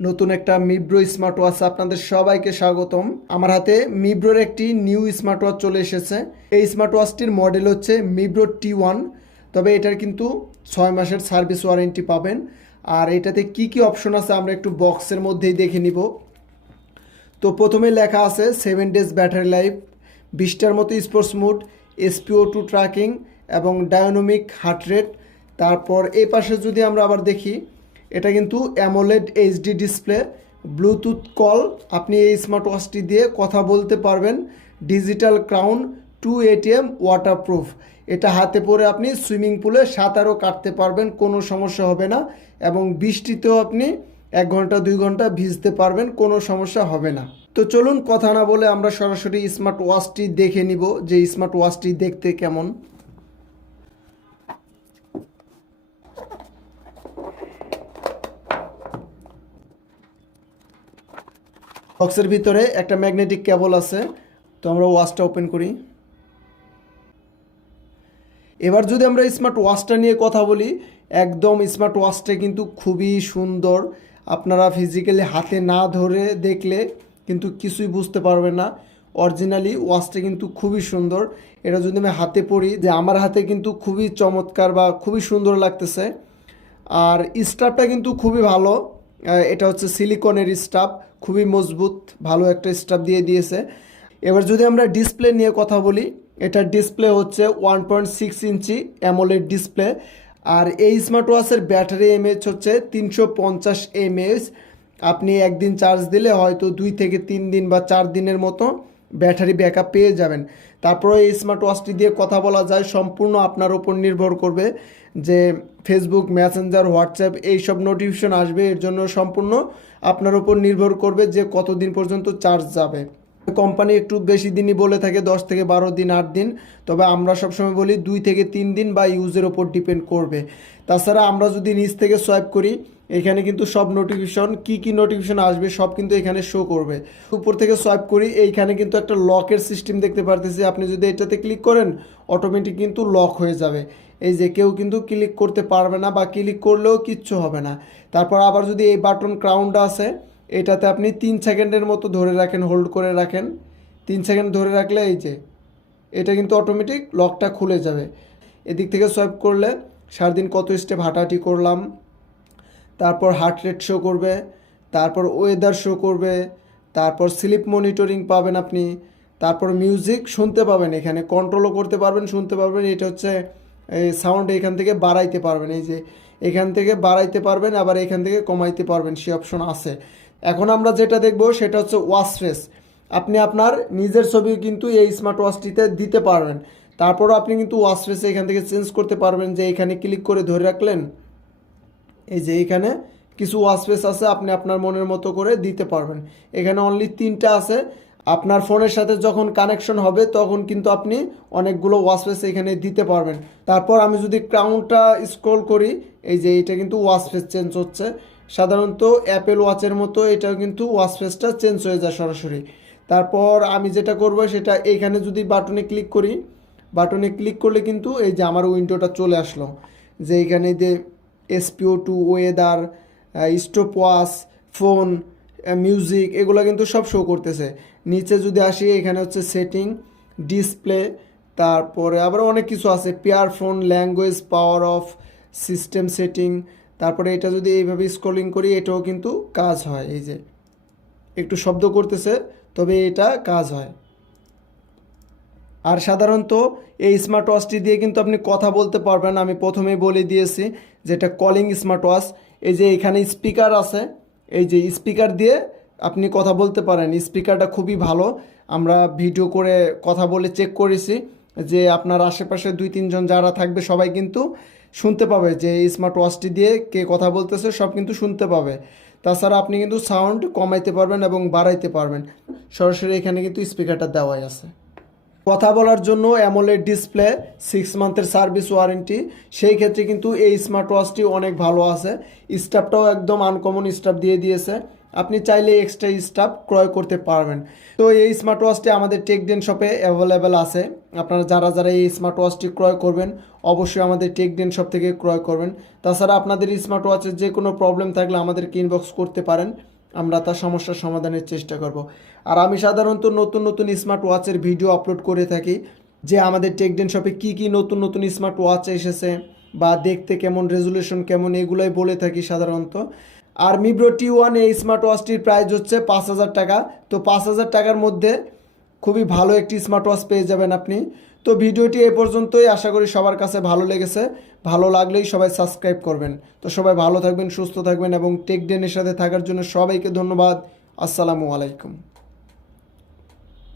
নতুন একটা মিব্রো smart watch আপনাদের সবাইকে স্বাগতম। আমার হাতে মিব্রোর একটি নিউ স্মার্ট ওয়াচ চলে এসেছে। এই স্মার্ট ওয়াচটির মডেল হচ্ছে মিব্রো T1। তবে এটার কিন্তু 6 মাসের সার্ভিস ওয়ারেন্টি পাবেন। আর এটাতে কি কি অপশন আছে আমরা একটু বক্সের মধ্যেই দেখে নিব। তো প্রথমে লেখা আছে 7 ডেজ ব্যাটারি লাইফ, 20টার মতো স্পোর্টস মুড, SpO2 ট্র্যাকিং এবং ডায়নামিক হার্ট রেট। তারপর এই পাশে যদি আমরা আবার দেখি, এটা কিন্তু AMOLED HD display, Bluetooth call, আপনি এই স্মার্ট ওয়াচটি দিয়ে কথা বলতে পারবেন, ডিজিটাল ক্রাউন, 2 ATM ওয়াটারপ্রুফ। এটা হাতে পরে আপনি সুইমিং পুলে সাঁতারও কাটতে পারবেন, কোনো সমস্যা হবে না। এবং বৃষ্টিতেও আপনি 1 ঘন্টা 2 ঘন্টা ভিজতে পারবেন, কোনো সমস্যা হবে না। তো চলুন কথা না বলে আমরা সরাসরি স্মার্ট ওয়াচটি দেখে নিব যে স্মার্ট ওয়াচটি দেখতে কেমন। বক্সের ভিতরে একটা ম্যাগনেটিক কেবল আছে। তো আমরা ওয়াচটা ওপেন করি। এবার যদি আমরা স্মার্ট ওয়াচটা নিয়ে কথা বলি, একদম স্মার্ট ওয়াচটা কিন্তু খুবই সুন্দর। আপনারা ফিজিক্যালি হাতে না ধরে দেখলে কিন্তু কিছুই বুঝতে পারবেন না। অরিজিনালি ওয়াচটা কিন্তু খুবই সুন্দর। এটা যদি আমি হাতে পরি, যে আমার হাতে কিন্তু খুবই চমৎকার বা খুবই সুন্দর লাগতেছে। আর স্টাফটা কিন্তু খুবই ভালো। এটা হচ্ছে সিলিকনের স্টাফ, খুবই মজবুত, ভালো একটা স্টাফ দিয়ে দিয়েছে। এবার যদি আমরা ডিসপ্লে নিয়ে কথা বলি, এটার ডিসপ্লে হচ্ছে 1.6 ইঞ্চি অ্যামোলেড ডিসপ্লে। আর এই স্মার্ট ওয়াচের ব্যাটারি এমএএইচ হচ্ছে 350 mAh। আপনি একদিন চার্জ দিলে হয়তো 2 থেকে 3 দিন বা 4 দিনের মতো ব্যাটারি ব্যাকআপ পেয়ে যাবেন। তারপরে এই স্মার্ট ওয়াচটি দিয়ে কথা বলা যায়, সম্পূর্ণ আপনার উপর নির্ভর করবে যে ফেসবুক, মেসেঞ্জার, হোয়াটসঅ্যাপ এইসব নোটিফিকেশন আসবে। এর জন্য সম্পূর্ণ আপনার উপর নির্ভর করবে যে কতদিন পর্যন্ত চার্জ যাবে। কোম্পানি একটু বেশি দিনই বলে থাকে, 10 থেকে 12 দিন, 8 দিন। তবে আমরা সবসময় বলি 2 থেকে 3 দিন, বা ইউজের ওপর ডিপেন্ড করবে। তাছাড়া আমরা যদি নিচ থেকে সোয়াইপ করি, এখানে কিন্তু সব নোটিফিকেশন, কি নোটিফিকেশন আসবে সব কিন্তু এখানে শো করবে। উপর থেকে সোয়াইপ করি, এইখানে কিন্তু একটা লকের সিস্টেম দেখতে পারতেছি। আপনি যদি এটাতে ক্লিক করেন, অটোমেটিক কিন্তু লক হয়ে যাবে। এই যে কেউ কিন্তু ক্লিক করতে পারবে না, বা ক্লিক করলেও কিচ্ছু হবে না। তারপর আবার যদি এই বাটন ক্রাউনটা আছে, এটাতে আপনি 3 সেকেন্ডের মতো ধরে রাখেন, হোল্ড করে রাখেন। 3 সেকেন্ড ধরে রাখলে এই যে এটা কিন্তু অটোমেটিক লকটা খুলে যাবে। এদিক থেকে সোয়াইপ করলে সারাদিন কত স্টেপ হাঁটাহাঁটি করলাম, তারপর হার্ট রেট শো করবে, তারপর ওয়েদার শো করবে, তারপর স্লিপ মনিটরিং পাবেন আপনি, তারপর মিউজিক শুনতে পাবেন, এখানে কন্ট্রোলও করতে পারবেন, শুনতে পারবেন। এটা হচ্ছে এই সাউন্ড এখান থেকে বাড়াইতে পারবেন, এই যে এখান থেকে বাড়াইতে পারবেন, আবার এখান থেকে কমাইতে পারবেন, সে অপশন আছে। এখন আমরা যেটা দেখব সেটা হচ্ছে ওয়াচ ফেস। আপনি আপনার নিজের ছবিও কিন্তু এই স্মার্ট ওয়াচটিতে দিতে পারবেন। তারপরও আপনি কিন্তু ওয়াচ ফেসে এখান থেকে চেঞ্জ করতে পারবেন, যে এখানে ক্লিক করে ধরে রাখলেন, এই যে এখানে কিছু ওয়াচ ফেস আছে, আপনি আপনার মনের মতো করে দিতে পারবেন। এখানে অনলি 3টা আছে। আপনার ফোনের সাথে যখন কানেকশন হবে তখন কিন্তু আপনি অনেকগুলো ওয়াচ ফেস এখানে দিতে পারবেন। তারপর আমি যদি ক্রাউনটা স্ক্রল করি, এই যে এটা কিন্তু ওয়াচ ফেস চেঞ্জ হচ্ছে। সাধারণত অ্যাপেল ওয়াচের মতো এটাও কিন্তু ওয়াচ ফেসটা চেঞ্জ হয়ে যায় সরাসরি। তারপর আমি যেটা করব সেটা, এইখানে যদি বাটনে ক্লিক করি, বাটনে ক্লিক করলে কিন্তু এই যে আমার উইন্ডোটা চলে আসলো, যে এইখানে যে SpO2, weather, stop watch, phone, music, এগুলো কিন্তু সব শো করতেছে। নিচে যদি আসি, এখানে হচ্ছে সেটিং, ডিসপ্লে, তারপরে আবার অনেক কিছু আছে, pair phone, language, power of, system setting. তারপরে এটা যদি এইভাবে স্ক্রলিং করি, এটাও কিন্তু কাজ হয়। এই যে একটু শব্দ করতেছে, তবে এটা কাজ হয়। আর সাধারণত এই স্মার্ট ওয়াচটি দিয়ে কিন্তু আপনি কথা বলতে পারবেন। আমি প্রথমেই বলে দিয়েছি যে এটা কলিং স্মার্ট ওয়াচ। এই যে এখানে স্পিকার আছে, এই যে স্পিকার দিয়ে আপনি কথা বলতে পারেন। স্পিকারটা খুবই ভালো, আমরা ভিডিও করে কথা বলে চেক করেছি যে আপনার আশেপাশে 2-3 জন যারা থাকবে সবাই কিন্তু শুনতে পাবে, যে এই স্মার্ট ওয়াচটি দিয়ে কে কথা বলতেছে সব কিন্তু শুনতে পাবে। তাছাড়া আপনি কিন্তু সাউন্ড কমাইতে পারবেন এবং বাড়াইতে পারবেন। সরাসরি এখানে কিন্তু স্পিকারটা দেওয়াই আছে। কথা বলার জন্য অ্যামোলেড ডিসপ্লে, 6 মান্থের সার্ভিস ওয়ারেন্টি, সেই ক্ষেত্রে কিন্তু এই স্মার্ট ওয়াচটি অনেক ভালো আছে। স্টাফটাও একদম আনকমন স্টাফ দিয়ে দিয়েছে, আপনি চাইলে এক্সট্রা স্টাফ ক্রয় করতে পারবেন। তো এই স্মার্ট ওয়াচটি আমাদের টেকডেন শপে অ্যাভেলেবেল আছে। আপনারা যারা যারা এই স্মার্ট ওয়াচটি ক্রয় করবেন অবশ্যই আমাদের টেকডেন শপ থেকে ক্রয় করবেন। তাছাড়া আপনাদের স্মার্ট ওয়াচের যে কোনো প্রবলেম থাকলে আমাদেরকে ইনবক্স করতে পারেন, আমরা তার সমস্যার সমাধানের চেষ্টা করব। আর আমি সাধারণত নতুন নতুন স্মার্ট ওয়াচের ভিডিও আপলোড করে থাকি, যে আমাদের টেকডেন শপে কী কী নতুন নতুন স্মার্ট ওয়াচ এসেছে বা দেখতে কেমন, রেজুলেশন কেমন, এগুলোই বলে থাকি সাধারণত। আর মিব্রো T1 এই স্মার্ট ওয়াচটির প্রাইস হচ্ছে 5,000 টাকা। তো 5,000 টাকার মধ্যে খুবই ভালো একটি স্মার্ট ওয়াচ পেয়ে যাবেন আপনি। তো ভিডিওটি এই পর্যন্তই, আশা করি সবার কাছে ভালো লেগেছে। ভালো লাগলেই সবাই সাবস্ক্রাইব করবেন। তো সবাই ভালো থাকবেন, সুস্থ থাকবেন এবং টেকডেনের সাথে থাকার জন্য সবাইকে ধন্যবাদ। আসসালামু আলাইকুম।